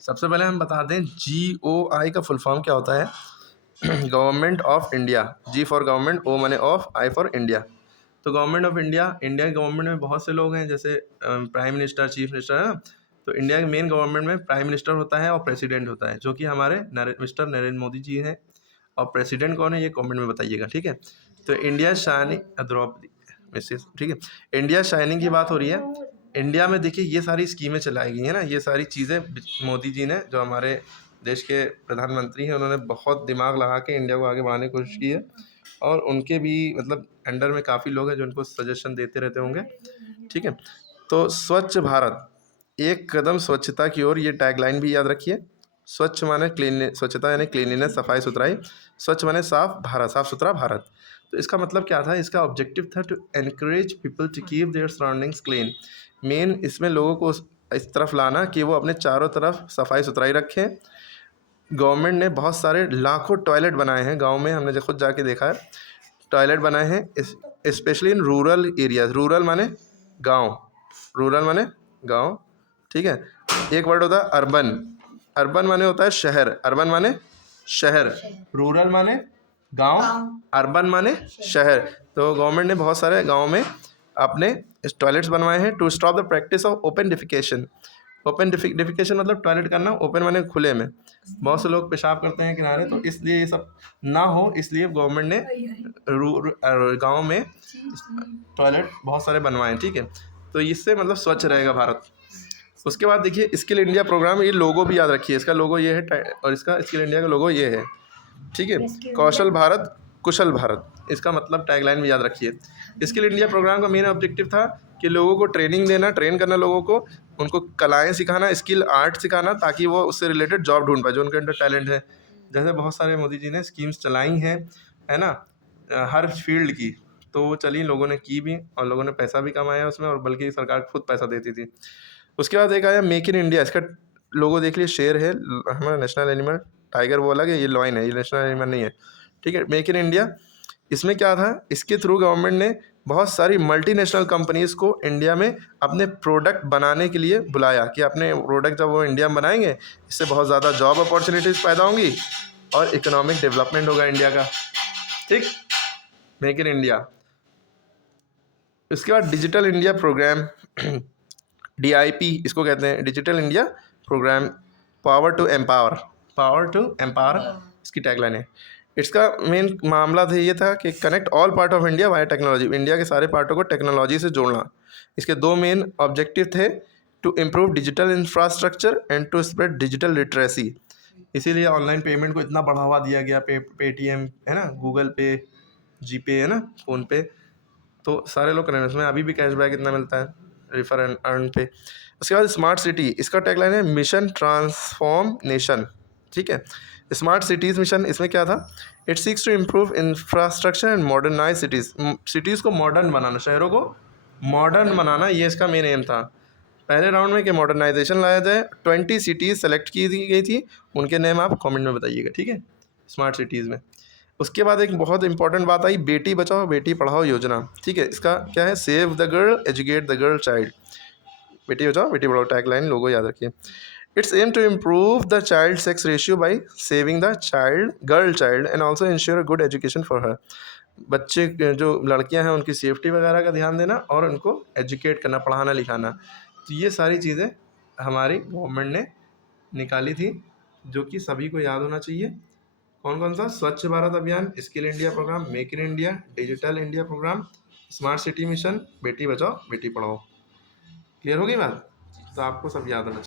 सबसे पहले हम बता दें GOI का फुल फॉर्म क्या होता है। Government of India, G for government, O माने ऑफ, I फॉर इंडिया। तो गवर्नमेंट ऑफ इंडिया, इंडिया की गवर्नमेंट में बहुत से लोग हैं, जैसे प्राइम मिनिस्टर, चीफ मिनिस्टर है ना। तो इंडिया के मेन गवर्नमेंट में प्राइम मिनिस्टर होता है और प्रेसिडेंट होता है, जो कि हमारे मिस्टर नरेंद्र मोदी जी हैं। और प्रेसिडेंट कौन है ये कमेंट में बताइएगा, ठीक है। तो इंडिया शाइनिंग, द्रौपदी मिसेस, ठीक है। इंडिया शाइनिंग की बात हो रही है। इंडिया में देखिए ये सारी स्कीमें चलाई गई हैं ना, ये सारी चीज़ें मोदी जी ने, जो हमारे देश के प्रधानमंत्री हैं, उन्होंने बहुत दिमाग लगा के इंडिया को आगे बढ़ाने की कोशिश की है। और उनके भी मतलब अंडर में काफ़ी लोग हैं जो उनको सजेशन देते रहते होंगे, ठीक है। तो स्वच्छ भारत, एक कदम स्वच्छता की ओर, ये टैगलाइन भी याद रखिए। स्वच्छ माने क्लीन, स्वच्छता यानी क्लीनलीनेस, सफाई सुथराई। स्वच्छ माने साफ भारत, साफ सुथरा भारत। तो इसका मतलब क्या था, इसका ऑब्जेक्टिव था to encourage people to keep their surroundings clean. Main इसमें लोगों को इस तरफ लाना कि वो अपने चारों तरफ सफाई सुथराई रखें। गवर्नमेंट ने बहुत सारे लाखों टॉयलेट बनाए हैं गांव में, हमने खुद जाके देखा है। टॉयलेट बनाए हैं specially in rural areas. Rural माने गांव, रूरल माने गांव, ठीक है। एक वर्ड होता है अर्बन, अर्बन माने होता है शहर, अर्बन माने शहर, रूरल माने गांव, अर्बन माने शहर। तो गवर्नमेंट ने बहुत सारे गांव में अपने टॉयलेट्स बनवाए हैं to stop the practice of open defecation. Open defecation मतलब टॉयलेट करना, ओपन माने खुले में। बहुत से लोग पेशाब करते हैं किनारे, तो इसलिए ये सब ना हो, इसलिए गवर्नमेंट ने गांव में टॉयलेट बहुत सारे बनवाए हैं, ठीक है। तो इससे मतलब स्वच्छ रहेगा भारत। उसके बाद देखिए स्किल इंडिया प्रोग्राम, ये लोगो भी याद रखिए, इसका लोगो ये है और इसका स्किल इंडिया का लोगो ये है, ठीक है। कौशल भारत कुशल भारत, इसका मतलब टैगलाइन भी याद रखिए। स्किल इंडिया प्रोग्राम का मेन ऑब्जेक्टिव था कि लोगों को ट्रेनिंग देना, ट्रेन करना लोगों को, उनको कलाएं सिखाना, स्किल आर्ट सिखाना, ताकि वो उससे रिलेटेड जॉब ढूंढ पाए जो उनके अंदर टैलेंट है। जैसे बहुत सारे मोदी जी ने स्कीम्स चलाई हैं, है ना, हर फील्ड की। तो वो चली, लोगों ने की भी और लोगों ने पैसा भी कमाया उसमें, और बल्कि सरकार खुद पैसा देती थी। उसके बाद एक आया मेक इन इंडिया, इसका लोगो देख लिए, शेर है हमारा नेशनल एनिमल, टाइगर वो अलग है, ये लॉयन है, ये नेशनल एनिमल नहीं है, ठीक है। मेक इन इंडिया, इसमें क्या था, इसके थ्रू गवर्नमेंट ने बहुत सारी मल्टीनेशनल कंपनीज़ को इंडिया में अपने प्रोडक्ट बनाने के लिए बुलाया कि अपने प्रोडक्ट जब वो इंडिया में बनाएंगे, इससे बहुत ज़्यादा जॉब अपॉर्चुनिटीज़ पैदा होंगी और इकोनॉमिक डेवलपमेंट होगा इंडिया का, ठीक। Make in India. इसके बाद डिजिटल इंडिया प्रोग्राम, DIP इसको कहते हैं, digital India programme, power to empower, power to empower इसकी टैगलाइन है। इसका मेन मामला था, ये था कि connect all part of India via technology, India के सारे पार्टों को टेक्नोलॉजी से जोड़ना। इसके दो मेन ऑब्जेक्टिव थे, to improve digital infrastructure and to spread digital literacy. इसीलिए ऑनलाइन पेमेंट को इतना बढ़ावा दिया गया, पेटीएम है ना, गूगल पे, GPay है ना, फ़ोनपे, तो सारे लोग करें उसमें। अभी भी कैशबैक इतना मिलता है रिफर एंड अर्न पे। उसके बाद स्मार्ट सिटी, इसका टैगलाइन है मिशन ट्रांसफॉर्म नेशन, ठीक है। स्मार्ट सिटीज़ मिशन, इसमें क्या था, it seeks to improve infrastructure and modernise cities, cities को मॉडर्न बनाना, शहरों को मॉडर्न बनाना, ये इसका मेन एम था। पहले राउंड में कि मॉडर्नाइजेशन लाया जाए, 20 सिटीज़ सेलेक्ट की गई थी, उनके नेम आप कमेंट में बताइएगा, ठीक है, स्मार्ट सिटीज़ में। उसके बाद एक बहुत इंपॉर्टेंट बात आई, बेटी बचाओ बेटी पढ़ाओ योजना, ठीक है। इसका क्या है, save the girl educate the girl child, बेटी बचाओ बेटी पढ़ाओ टैगलाइन, लोगो याद रखिए। It's aim to improve the child sex ratio by saving the child girl child and also ensure good education for her. बच्चे जो लड़कियां हैं उनकी सेफ्टी वगैरह का ध्यान देना और उनको एजुकेट करना, पढ़ाना लिखाना। तो ये सारी चीज़ें हमारी गवर्नमेंट ने निकाली थी, जो कि सभी को याद होना चाहिए। कौन कौन सा, Swachh Bharat Abhiyan, skill India programme, make in India, digital India programme, smart city mission, बेटी बचाओ बेटी पढ़ाओ। क्लियर हो गई बात, तो आपको सब याद होना चाहिए।